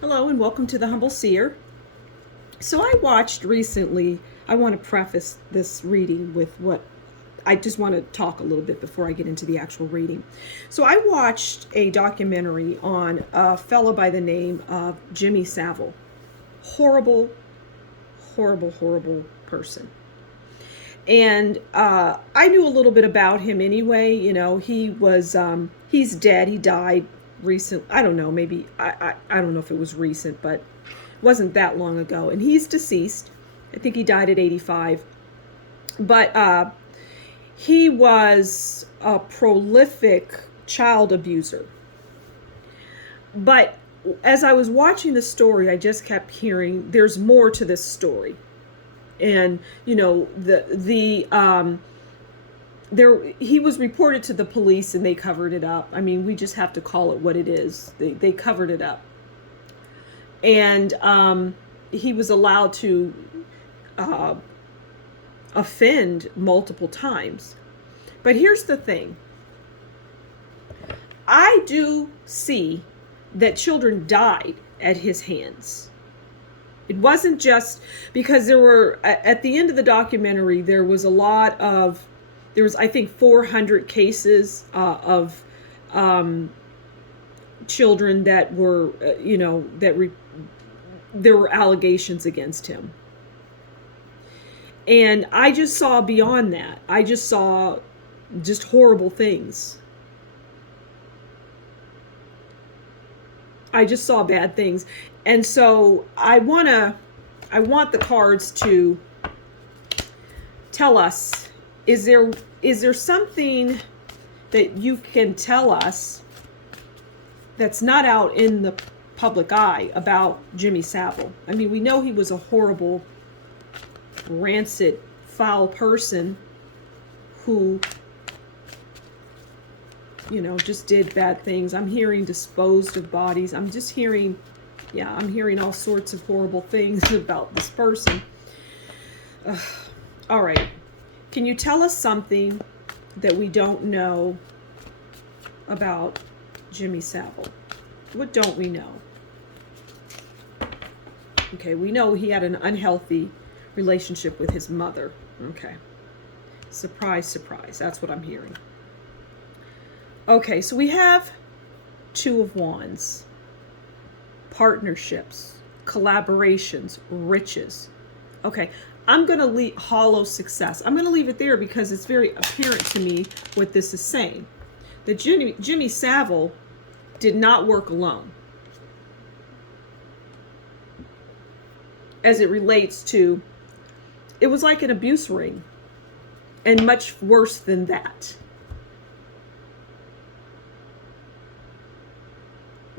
Hello and welcome to the Humble Seer. So I watched recently, I want to preface this reading with what I just want to talk a little bit before I get into the actual reading. So I watched a documentary on a fellow by the name of Jimmy Savile. Horrible, horrible, horrible person. And I knew a little bit about him anyway. You know, he's dead. He died recent. I don't know, maybe, I don't know if it was recent, but wasn't that long ago. And he's deceased. I think he died at 85. But he was a prolific child abuser. But as I was watching the story, I just kept hearing there's more to this story. And you know there he was reported to the police and they covered it up. I mean, we just have to call it what it is. They covered it up. And he was allowed to offend multiple times. But here's the thing. I do see that children died at his hands. It wasn't just because there were, at the end of the documentary, there was I think 400 cases of children that were, there were allegations against him. And I just saw beyond that. I just saw just horrible things. I just saw bad things. And so I want the cards to tell us, is there something that you can tell us that's not out in the public eye about Jimmy Savile? I mean, we know he was a horrible, rancid, foul person who, just did bad things. I'm hearing disposed of bodies. I'm hearing all sorts of horrible things about this person. All right. Can you tell us something that we don't know about Jimmy Savile? What don't we know? Okay, we know he had an unhealthy relationship with his mother. Okay. Surprise, surprise. That's what I'm hearing. Okay, so we have Two of Wands. Partnerships, collaborations, riches. Okay, I'm going to leave hollow success. I'm going to leave it there because it's very apparent to me what this is saying. That Jimmy Savile did not work alone. As it relates to, it was like an abuse ring, and much worse than that.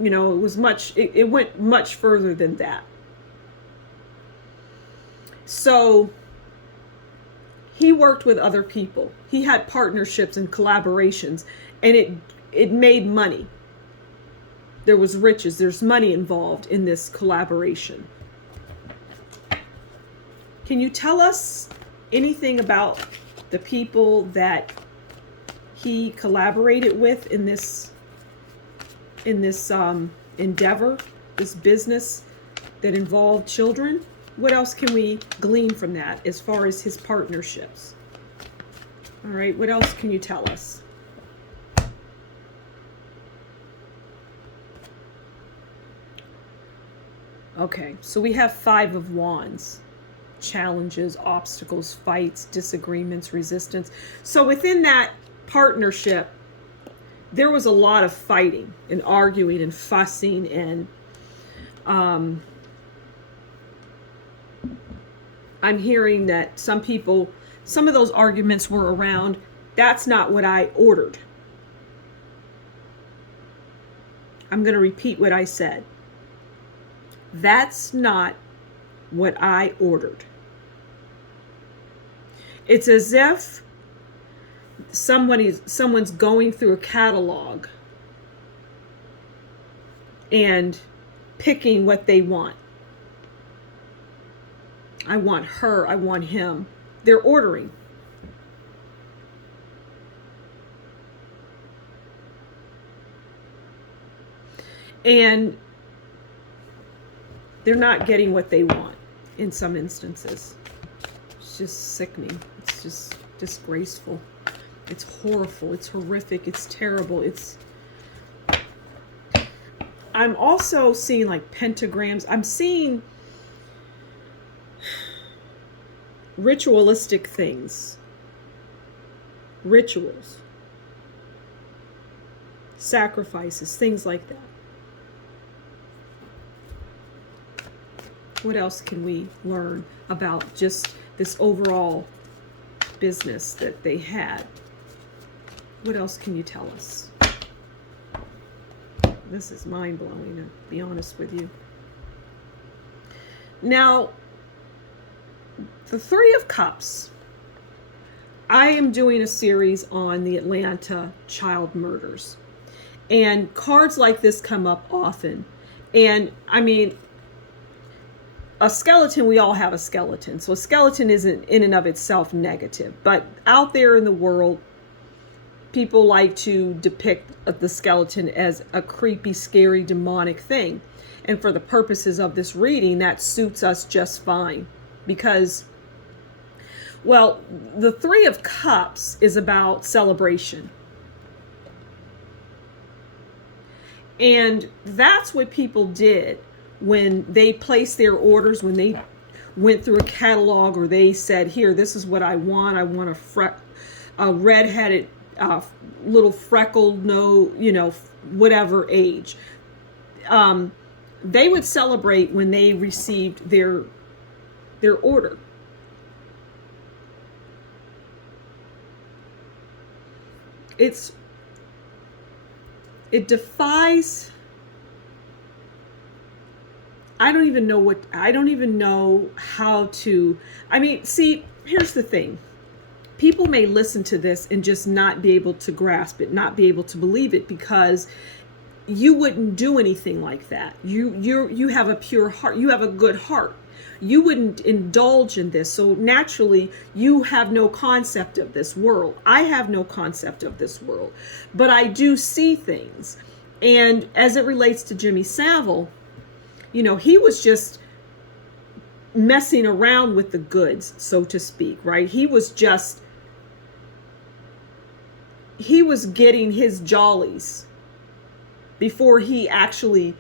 It went much further than that. So he worked with other people. He had partnerships and collaborations, and it made money. There was riches. There's money involved in this collaboration. Can you tell us anything about the people that he collaborated with in this endeavor, this business that involved children? What else can we glean from that as far as his partnerships? All right, what else can you tell us? Okay, so we have Five of Wands. Challenges, obstacles, fights, disagreements, resistance. So within that partnership, there was a lot of fighting and arguing and fussing, and I'm hearing that some of those arguments were around, that's not what I ordered. I'm going to repeat what I said. That's not what I ordered. It's as if someone's going through a catalog and picking what they want. I want her, I want him. They're ordering. And They're not getting what they want in some instances. It's just sickening. It's just disgraceful. It's horrible. It's horrific. It's terrible. I'm also seeing like pentagrams. I'm seeing ritualistic things. Rituals. Sacrifices. Things like that. What else can we learn about just this overall business that they had? What else can you tell us? This is mind-blowing, to be honest with you. Now, the Three of Cups. I am doing a series on the Atlanta child murders. And cards like this come up often. And, I mean, a skeleton, we all have a skeleton. So a skeleton isn't in and of itself negative. But out there in the world, people like to depict the skeleton as a creepy, scary, demonic thing. And for the purposes of this reading, that suits us just fine. Because, well, the Three of Cups is about celebration. And that's what people did when they placed their orders, when they went through a catalog, or they said, here, this is what I want. I want a red-headed, little freckled, whatever age. They would celebrate when they received their order. It defies. I don't even know how to, see, here's the thing. People may listen to this and just not be able to grasp it, not be able to believe it, because you wouldn't do anything like that. You have a pure heart. You have a good heart. You wouldn't indulge in this. So naturally, you have no concept of this world. I have no concept of this world, but I do see things. And as it relates to Jimmy Savile, he was just messing around with the goods, so to speak, right? He was getting his jollies before he actually,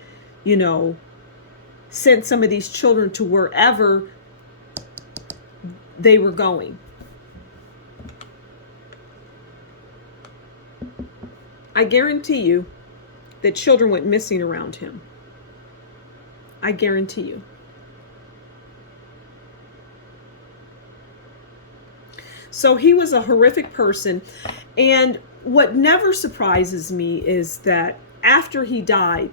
sent some of these children to wherever they were going. I guarantee you that children went missing around him. I guarantee you. So he was a horrific person. And what never surprises me is that after he died,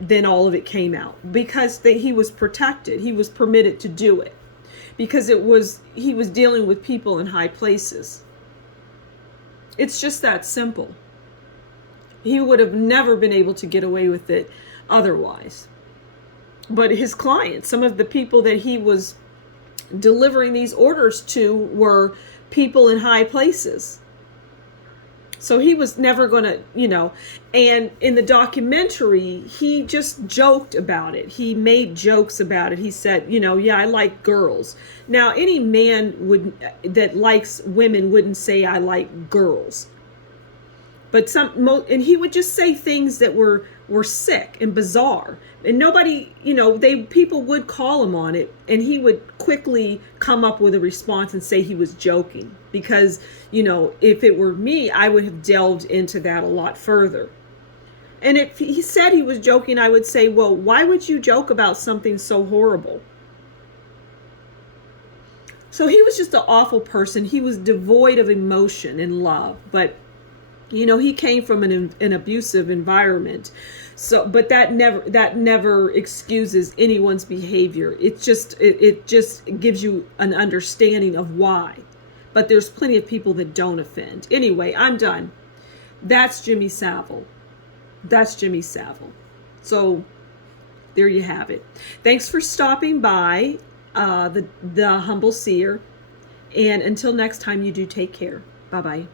then all of it came out, because he was protected. He was permitted to do it because he was dealing with people in high places. It's just that simple. He would have never been able to get away with it otherwise. But his clients, some of the people that he was delivering these orders to, were people in high places. So he was never going to, and in the documentary, he just joked about it. He made jokes about it. He said, yeah, I like girls. Now, any man that likes women wouldn't say I like girls. But and he would just say things that were sick and bizarre. And nobody, people would call him on it, and he would quickly come up with a response and say he was joking. Because, if it were me, I would have delved into that a lot further. And if he said he was joking, I would say, well, why would you joke about something so horrible? So he was just an awful person. He was devoid of emotion and love. But he came from an abusive environment. So, but that never excuses anyone's behavior. It just gives you an understanding of why. But there's plenty of people that don't offend. Anyway, I'm done. That's Jimmy Savile. That's Jimmy Savile. So there you have it. Thanks for stopping by the Humble Seer. And until next time, you do take care. Bye-bye.